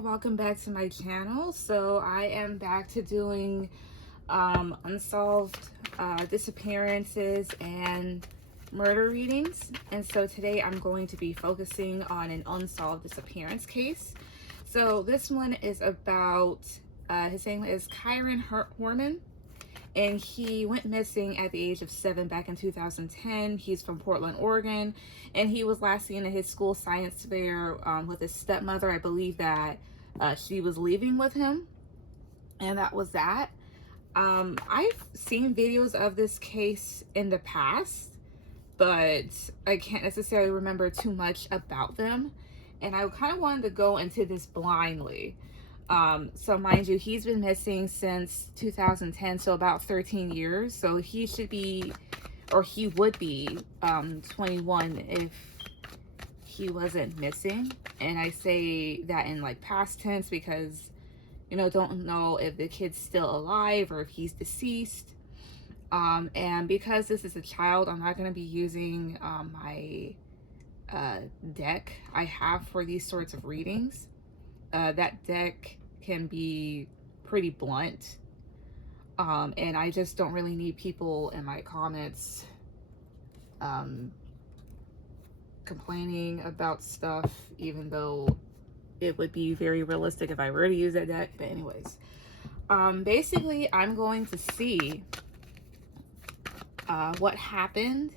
and welcome back to my channel. So I am back to doing unsolved disappearances and murder readings, and so today I'm going to be focusing on an unsolved disappearance case. So this one is about his name is Kyron Horman, and he went missing at the age of 7 back in 2010. He's from Portland, Oregon, and he was last seen at his school science fair with his stepmother. I believe that she was leaving with him, and that was that. I've seen videos of this case in the past, but I can't necessarily remember too much about them, and I kind of wanted to go into this blindly. So mind you, he's been missing since 2010, so about 13 years. So he should be, or he would be 21 if he wasn't missing. And I say that in like past tense because, you know, don't know if the kid's still alive or if he's deceased. And because this is a child, I'm not going to be using my deck I have for these sorts of readings. That deck can be pretty blunt, and I just don't really need people in my comments complaining about stuff, even though it would be very realistic if I were to use that deck. But anyways, basically I'm going to see what happened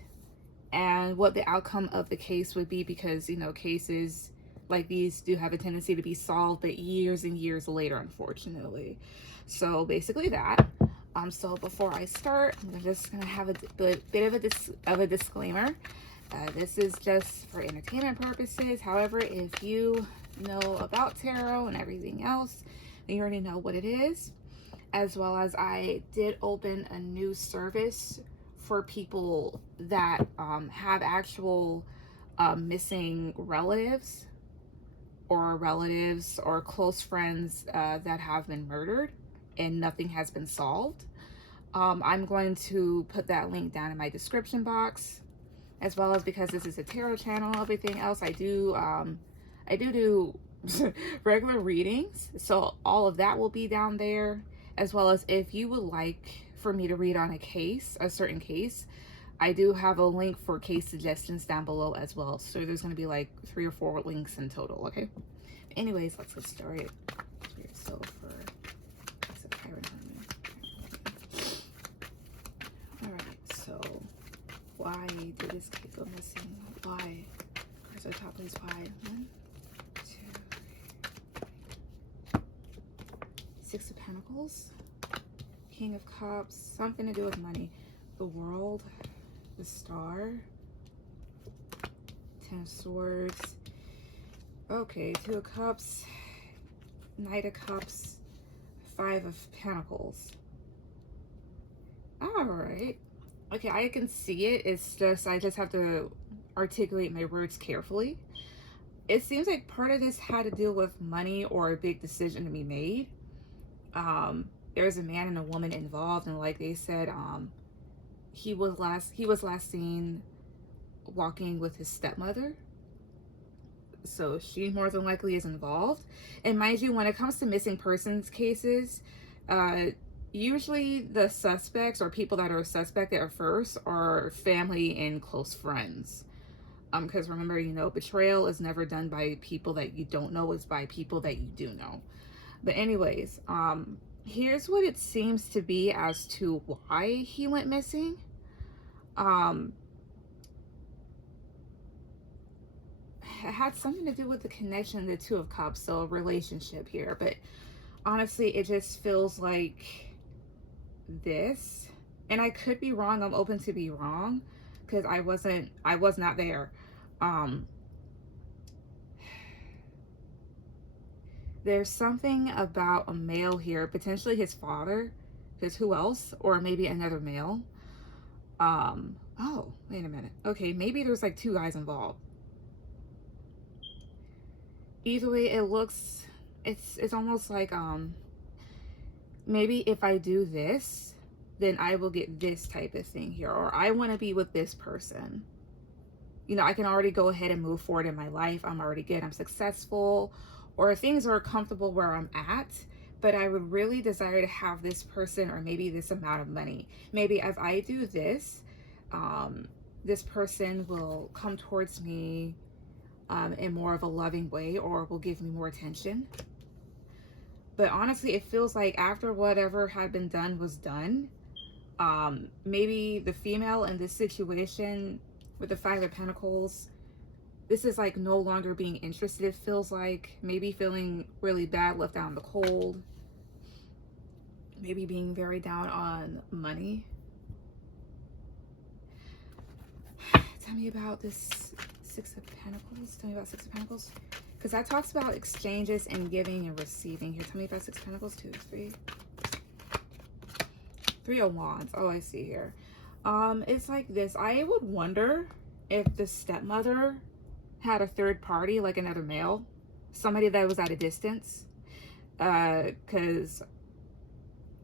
and what the outcome of the case would be, because, you know, cases like these do have a tendency to be solved, but years and years later, unfortunately. So basically that. So before I start, I'm just gonna have a bit of a disclaimer. This is just for entertainment purposes. However, if you know about tarot and everything else, then you already know what it is. As well as I did open a new service for people that have actual missing relatives or close friends that have been murdered and nothing has been solved. I'm going to put that link down in my description box, as well as, because this is a tarot channel, everything else I do regular readings, so all of that will be down there, as well as if you would like for me to read on a certain case, I do have a link for case suggestions down below as well. So there's going to be like 3 or 4 links in total, okay? Anyways, let's get started. So for Kyron Horman. Alright, so why did this kid go missing? Why? Where's our top place? Why? 1, 2, 3. 6 of Pentacles. King of Cups. Something to do with money. The World. The Star. 10 of Swords. Okay, 2 of Cups. Knight of Cups. 5 of Pentacles. Alright. Okay, I can see it. It's just, I just have to articulate my words carefully. It seems like part of this had to deal with money or a big decision to be made. There's a man and a woman involved, and like they said, he was last seen walking with his stepmother, so she more than likely is involved. And mind you, when it comes to missing persons cases, usually the suspects or people that are suspected at first are family and close friends, because remember, you know, betrayal is never done by people that you don't know, it's by people that you do know. But anyways, here's what it seems to be as to why he went missing. It had something to do with the connection, the 2 of Cups, so a relationship here. But honestly, it just feels like this, and I could be wrong. I'm open to be wrong because I was not there. There's something about a male here, potentially his father, because who else? Or maybe another male. Oh, wait a minute. Okay, maybe there's like 2 guys involved. Either way, it looks, it's almost like, maybe if I do this, then I will get this type of thing here, or I want to be with this person. You know, I can already go ahead and move forward in my life. I'm already good. I'm successful. or things are comfortable where I'm at, but I would really desire to have this person or maybe this amount of money. Maybe if I do this, this person will come towards me in more of a loving way, or will give me more attention. But honestly, it feels like after whatever had been done was done, maybe the female in this situation with the Five of Pentacles, this is like no longer being interested. It feels like maybe feeling really bad, left out in the cold, maybe being very down on money. Tell me about this Six of Pentacles. Tell me about Six of Pentacles. Because that talks about exchanges and giving and receiving. Here, tell me about Six of Pentacles. 2, 3. 3 of Wands. Oh, I see here. It's like this. I would wonder if the stepmother had a third party, like another male. Somebody that was at a distance. Because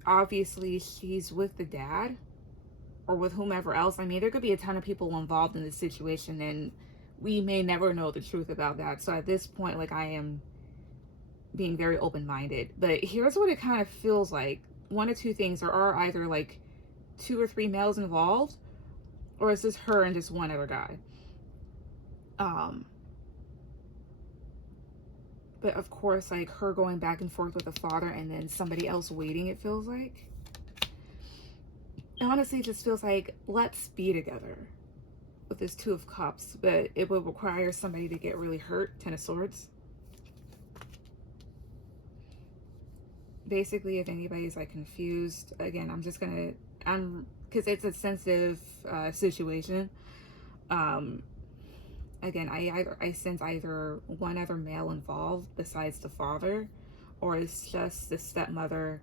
obviously she's with the dad. Or with whomever else. I mean, there could be a ton of people involved in this situation, and we may never know the truth about that. So at this point, like, I am being very open-minded. But here's what it kind of feels like. One of two things. There are either like 2 or 3 males involved, or it's just her and just one other guy. But of course, like, her going back and forth with the father and then somebody else waiting, it feels like. It honestly just feels like, let's be together with this 2 of Cups, but it would require somebody to get really hurt. 10 of Swords. Basically, if anybody's like confused, again, I'm just gonna, because it's a sensitive situation. Again, I sense either one other male involved besides the father, or it's just the stepmother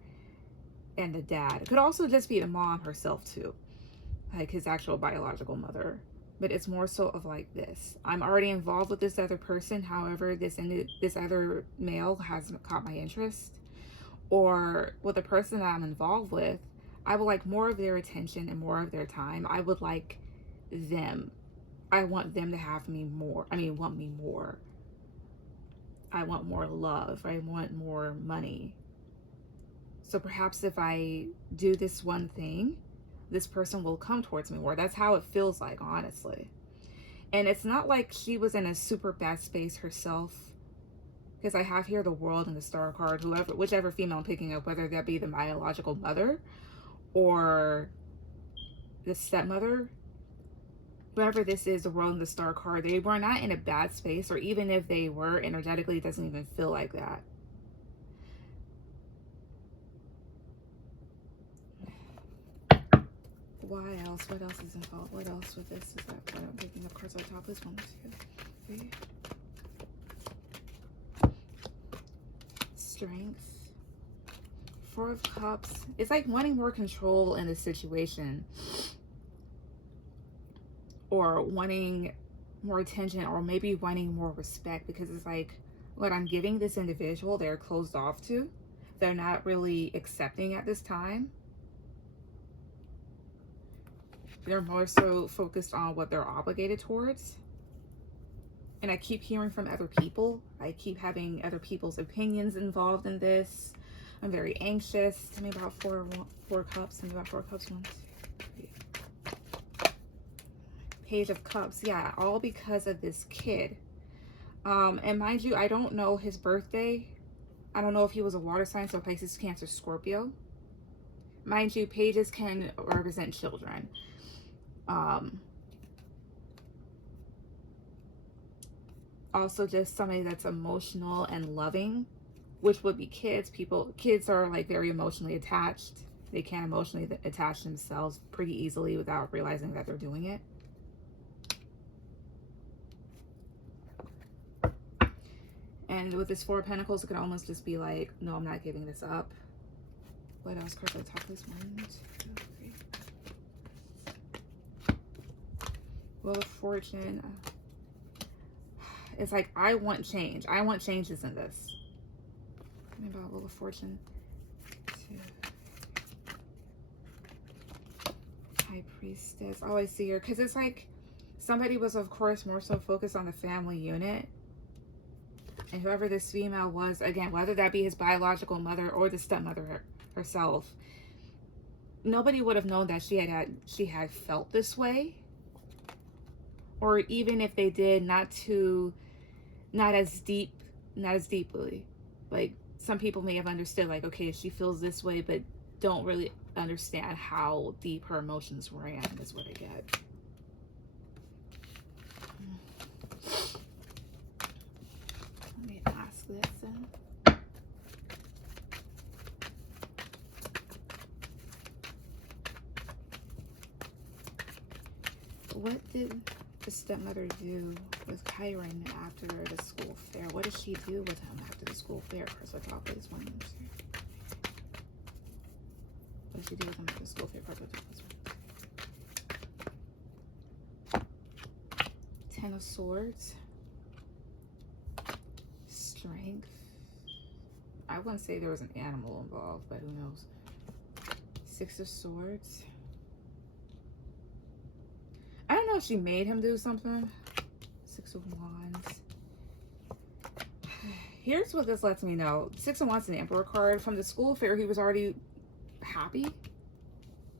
and the dad. It could also just be the mom herself too, like his actual biological mother. But it's more so of like this. I'm already involved with this other person. However, this other male has caught my interest. Or with the person that I'm involved with, I would like more of their attention and more of their time. I would like them. I want them to have me more. I mean, want me more. I want more love. I want more money. So perhaps if I do this one thing, this person will come towards me more. That's how it feels like, honestly. And it's not like she was in a super bad space herself, because I have here the World and the Star card. Whichever female I'm picking up, whether that be the biological mother or the stepmother, whoever this is, the World and the Star card, they were not in a bad space, or even if they were, energetically, it doesn't even feel like that. Why else? What else is involved? What else with this? Is that what I'm picking up cards on top? This 1, 2, 3. Strength. 4 of Cups. It's like wanting more control in the situation, or wanting more attention, or maybe wanting more respect, because it's like what I'm giving this individual, they're closed off to. They're not really accepting at this time. They're more so focused on what they're obligated towards. And I keep hearing from other people. I keep having other people's opinions involved in this. I'm very anxious. Tell me about four Cups. Tell me about 4 Cups. 1, 2, 3. Page of Cups. Yeah, all because of this kid. And mind you, I don't know his birthday. I don't know if he was a water sign, so Pisces, Cancer, Scorpio. Mind you, pages can represent children. Also just somebody that's emotional and loving, which would be kids. Kids are like very emotionally attached. They can emotionally attach themselves pretty easily without realizing that they're doing it. And with this 4 of Pentacles, it could almost just be like, no, I'm not giving this up. What else? Cards on top of this? 1, 2, 3. Wheel of Fortune. It's like, I want change. I want changes in this. Tell me about Wheel of Fortune. 2. High Priestess. Oh, I see her. Because it's like somebody was, of course, more so focused on the family unit. And whoever this female was, again, whether that be his biological mother or the stepmother herself, nobody would have known that she had felt this way. Or even if they did, not as deeply. Like, some people may have understood, like, okay, she feels this way, but don't really understand how deep her emotions ran, is what I get. Let me ask this then. What did the stepmother do with Kyron after the school fair? What did she do with him after the school fair? What did she do with him after the school fair? 10 of Swords. Strength. I wouldn't say there was an animal involved, but who knows? 6 of Swords. I don't know if she made him do something. 6 of Wands. Here's what this lets me know. 6 of Wands is an Emperor card. From the school fair, he was already happy.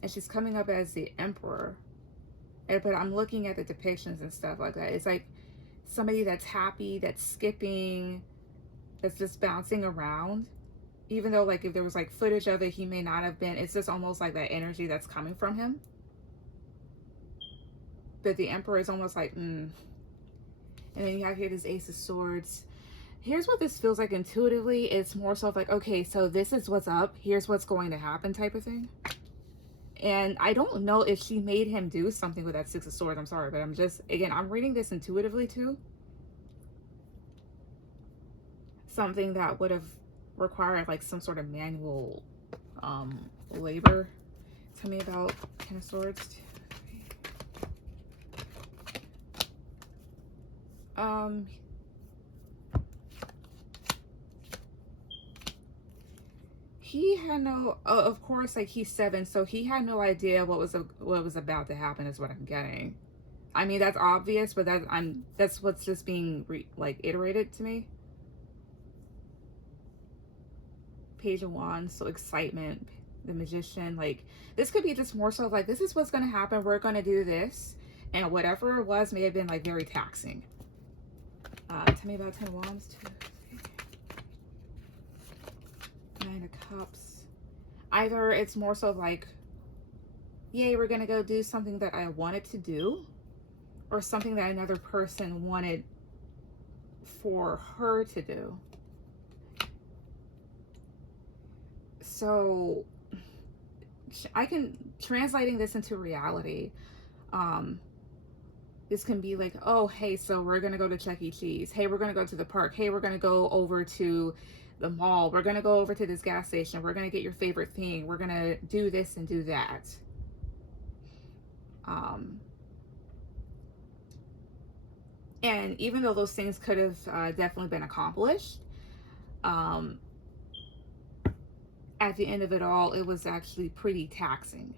And she's coming up as the Emperor. But I'm looking at the depictions and stuff like that. It's like somebody that's happy, that's skipping, that's just bouncing around. Even though, like, if there was, like, footage of it, he may not have been. It's just almost like that energy that's coming from him. But the Emperor is almost like, And then you have here this Ace of Swords. Here's what this feels like intuitively. It's more so like, okay, so this is what's up. Here's what's going to happen type of thing. And I don't know if she made him do something with that 6 of Swords. I'm sorry, but I'm just, again, I'm reading this intuitively too. Something that would have required like some sort of manual labor. Tell me about 10 of Swords. He had no, of course, like, he's 7, so he had no idea what was about to happen, is what I'm getting. I mean, that's obvious, but that's what's just being iterated to me. Page of Wands, so excitement, the Magician, like, this could be just more so like, this is what's going to happen, we're going to do this, and whatever it was may have been like very taxing. Tell me about 10 of Wands too. 9 of Cups. Either it's more so like, yay, we're gonna go do something that I wanted to do, or something that another person wanted for her to do. So I can, translating this into reality, this can be like, oh, hey, so we're gonna go to Chuck E. Cheese. Hey, we're gonna go to the park. Hey, we're gonna go over to the mall. We're gonna go over to this gas station. We're gonna get your favorite thing. We're gonna do this and do that. And even though those things could have definitely been accomplished, at the end of it all, it was actually pretty taxing.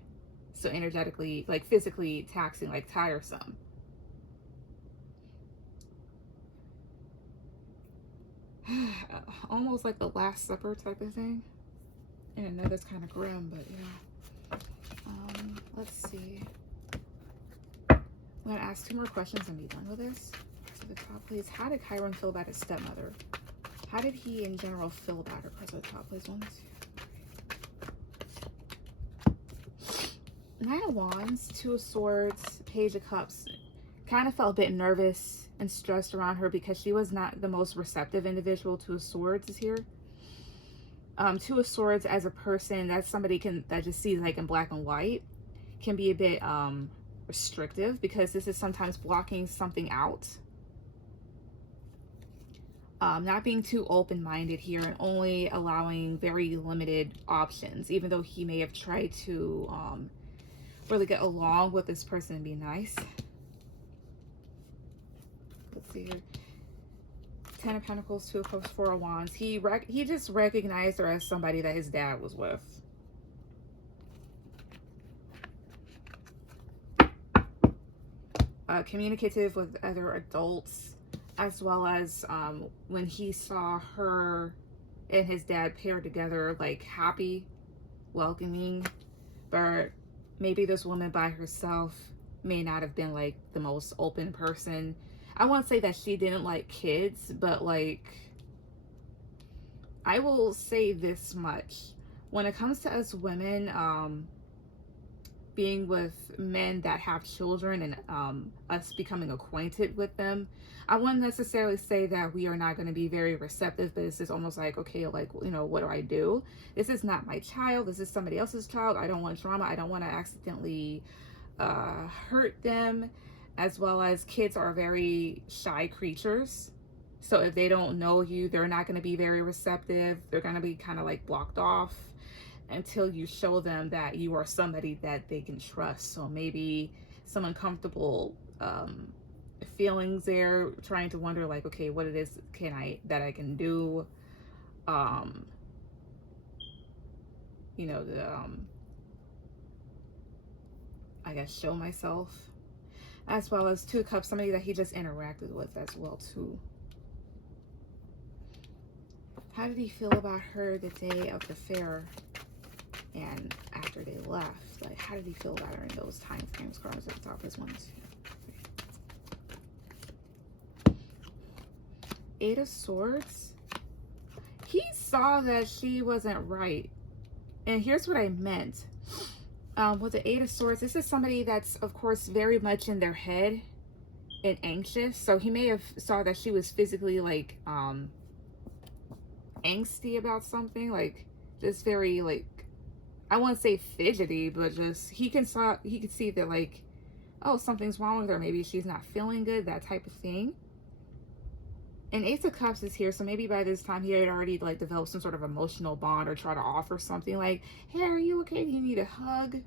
So energetically, like physically taxing, like tiresome. Almost like the Last Supper type of thing. And I know that's kind of grim, but yeah. Let's see. I'm going to ask 2 more questions and be done with this. So the top, please. How did Kyron feel about his stepmother? How did he in general feel about her? Press the top, please. 1, 2, 3. 9 of Wands, 2 of Swords, Page of Cups. Kind of felt a bit nervous and stressed around her because she was not the most receptive individual. 2 of Swords is here. 2 of Swords as a person, that's somebody that just sees like in black and white, can be a bit restrictive because this is sometimes blocking something out. Not being too open-minded here and only allowing very limited options, even though he may have tried to really get along with this person and be nice. Let's see here. 10 of Pentacles, 2 of Cups, 4 of Wands. He just recognized her as somebody that his dad was with. Communicative with other adults. as well as when he saw her and his dad paired together, like happy, welcoming. But maybe this woman by herself may not have been like the most open person. I won't say that she didn't like kids, but like, I will say this much. When it comes to us women, being with men that have children and us becoming acquainted with them, I wouldn't necessarily say that we are not going to be very receptive, but it's just almost like, okay, like, you know, what do I do? This is not my child. This is somebody else's child. I don't want drama. I don't want to accidentally hurt them, as well as kids are very shy creatures. So if they don't know you, they're not going to be very receptive. They're going to be kind of like blocked off until you show them that you are somebody that they can trust. So maybe some uncomfortable feelings there, trying to wonder like, okay, what it is that I can do. You know, I guess show myself, as well as Two of Cups, somebody that he just interacted with as well too. How did he feel about her the day of the fair and after they left? Like, how did he feel about her in those time frames? Cards at the top is 1, 2, 3. 8 of Swords. He saw that she wasn't right. And here's what I meant. With the 8 of Swords, this is somebody that's, of course, very much in their head and anxious. So he may have saw that she was physically, like, angsty about something. Like, just very, like, I won't say fidgety, but just, he could see that, like, oh, something's wrong with her. Maybe she's not feeling good, that type of thing. And Ace of Cups is here, so maybe by this time he had already like developed some sort of emotional bond or try to offer something like, hey, are you okay? Do you need a hug?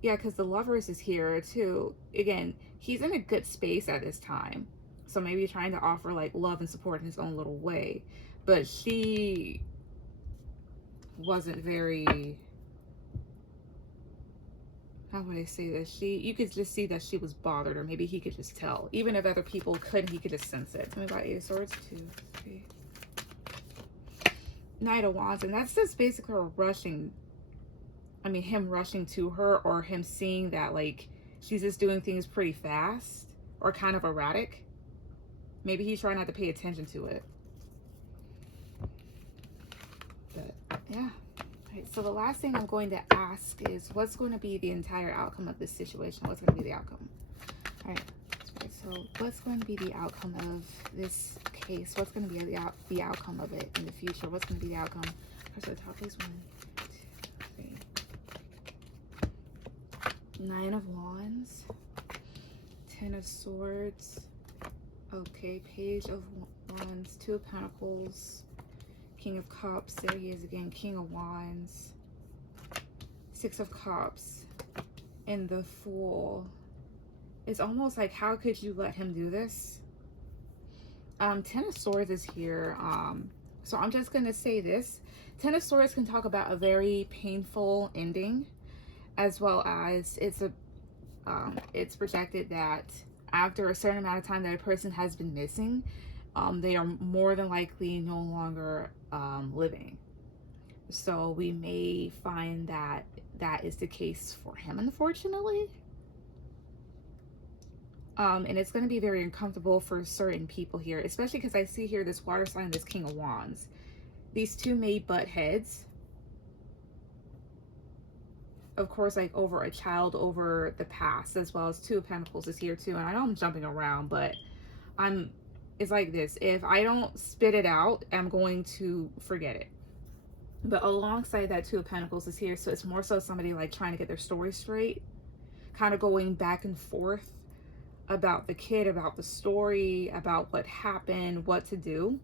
Yeah, because the Lovers is here too. Again, he's in a good space at this time. So maybe trying to offer like love and support in his own little way. But she wasn't very, how would I say this? You could just see that she was bothered, or maybe he could just tell. Even if other people couldn't, he could just sense it. Tell me about 8 of Swords. 2, 3. Knight of Wands, and that's just basically her rushing. I mean, him rushing to her, or him seeing that like she's just doing things pretty fast or kind of erratic. Maybe he's trying not to pay attention to it. But yeah. So the last thing I'm going to ask is, what's going to be the entire outcome of this situation? What's going to be the outcome? All right. So what's going to be the outcome of this case? What's going to be the outcome of it in the future? What's going to be the outcome? So the top is 1, 2, 3. 9 of Wands. 10 of Swords. Okay. Page of Wands. 2 of Pentacles. King of Cups, there he is again, King of Wands, 6 of Cups, and the Fool. It's almost like, how could you let him do this? 10 of Swords is here. So I'm just going to say this. 10 of Swords can talk about a very painful ending, as well as it's projected that after a certain amount of time that a person has been missing, they are more than likely no longer living. So we may find that that is the case for him, unfortunately. And it's going to be very uncomfortable for certain people here, especially because I see here this water sign, this King of Wands. These two may butt heads. Of course, like over a child, over the past, as well as 2 of Pentacles is here too. And I know I'm jumping around, but it's like this. If I don't spit it out, I'm going to forget it. But alongside that, 2 of Pentacles is here. So it's more so somebody like trying to get their story straight. Kind of going back and forth about the kid, about the story, about what happened, what to do.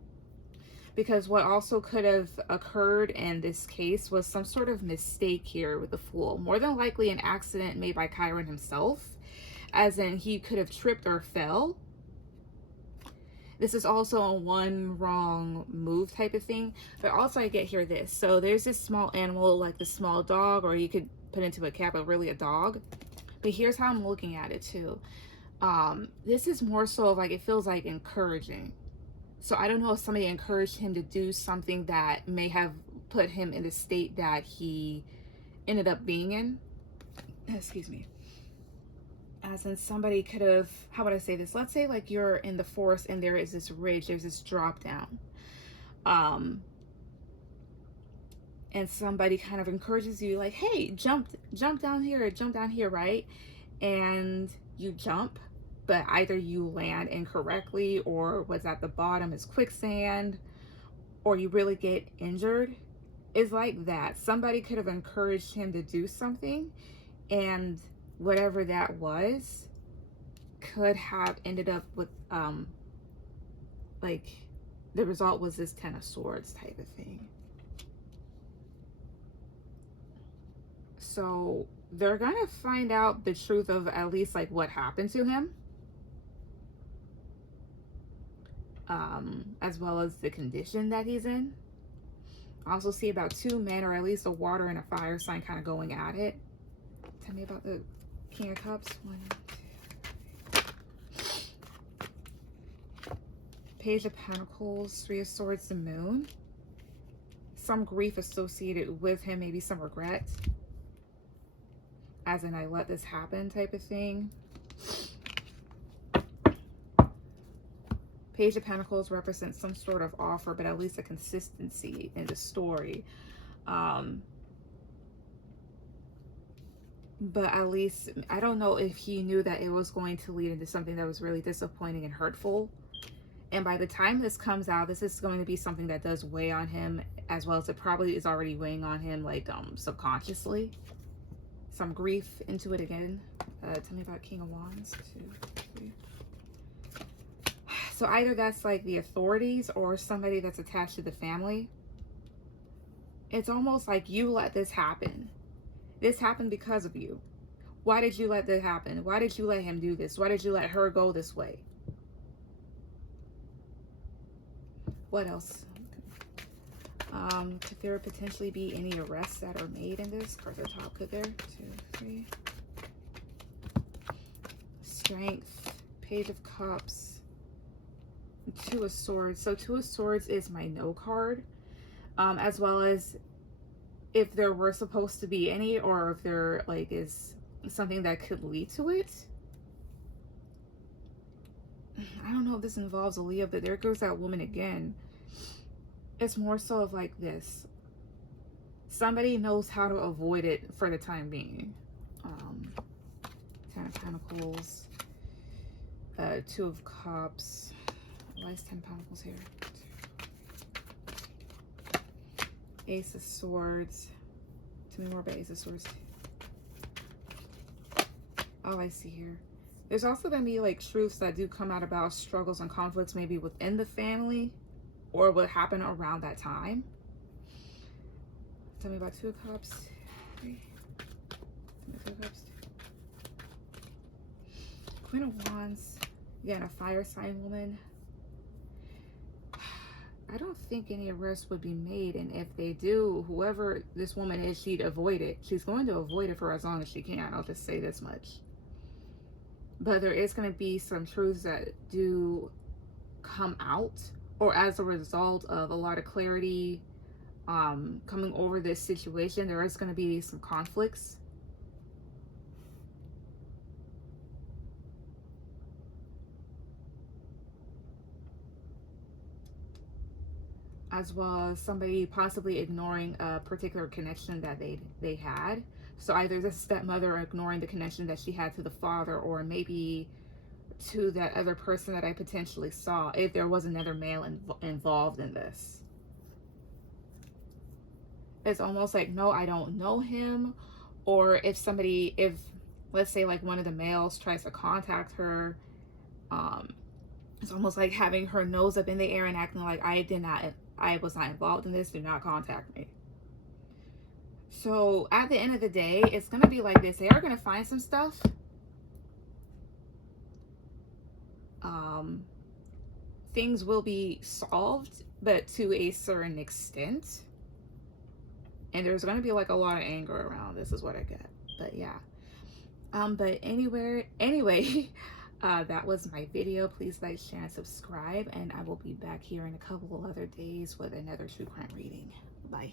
Because what also could have occurred in this case was some sort of mistake here with the Fool. More than likely an accident made by Kyron himself. As in, he could have tripped or fell. This is also a one wrong move type of thing. But also I get here this. So there's this small animal, like the small dog, or you could put into a cap, but really a dog. But here's how I'm looking at it too. This is more so of like, it feels like encouraging. So I don't know if somebody encouraged him to do something that may have put him in the state that he ended up being in. Excuse me. As in, somebody could have, how would I say this? Let's say like you're in the forest and there is this ridge, there's this drop down. And somebody kind of encourages you like, hey, jump down here, right? And you jump, but either you land incorrectly, or what's at the bottom is quicksand, or you really get injured. It's like that. Somebody could have encouraged him to do something, and whatever that was could have ended up with like the result was this 10 of Swords type of thing. So they're gonna find out the truth of at least like what happened to him, as well as the condition that he's in. I also see about 2 men, or at least a water and a fire sign, kind of going at it. Tell me about the King of Cups. 1, 2. Page of Pentacles, 3 of Swords, the Moon. Some grief associated with him, maybe some regret. As in, I let this happen type of thing. Page of Pentacles represents some sort of offer, but at least a consistency in the story. But at least, I don't know if he knew that it was going to lead into something that was really disappointing and hurtful. And by the time this comes out, this is going to be something that does weigh on him, as well as it probably is already weighing on him, like subconsciously. Some grief into it again. Tell me about King of Wands. 2, 3. So either that's like the authorities or somebody that's attached to the family. It's almost like you let this happen. This happened because of you. Why did you let that happen? Why did you let him do this? Why did you let her go this way? What else? Could there potentially be any arrests that are made in this? Cards at the top, could there? 2, 3. Strength. Page of Cups. 2 of Swords. So 2 of Swords is my no card. As well as if there were supposed to be any, or if there like is something that could lead to it. I don't know if this involves Aaliyah, but there goes that woman again. It's more so of like this. Somebody knows how to avoid it for the time being. 10 of Pentacles. 2 of Cups. Why is 10 of Pentacles here? Ace of Swords. Tell me more about Ace of Swords. Oh, I see here. There's also going to be like truths that do come out about struggles and conflicts, maybe within the family, or what happened around that time. Tell me about 2 of Cups. 3. Tell me 2 of Cups. 2. Queen of Wands. Again, a fire sign woman. I don't think any arrests would be made, and if they do, whoever this woman is, she'd avoid it. She's going to avoid it for as long as she can. I'll just say this much. But there is going to be some truths that do come out, or as a result of a lot of clarity coming over this situation, there is going to be some conflicts. As well as somebody possibly ignoring a particular connection that they had. So either the stepmother ignoring the connection that she had to the father, or maybe to that other person that I potentially saw, if there was another male involved in this. It's almost like, no, I don't know him. Or if somebody, if let's say like one of the males tries to contact her, it's almost like having her nose up in the air and acting like I was not involved in this, do not contact me. So at the end of the day, it's going to be like this. They are going to find some stuff. Things will be solved, but to a certain extent. And there's going to be like a lot of anger around this is what I get. But yeah. But anyway, That was my video. Please like, share, and subscribe, and I will be back here in a couple of other days with another true crime reading. Bye.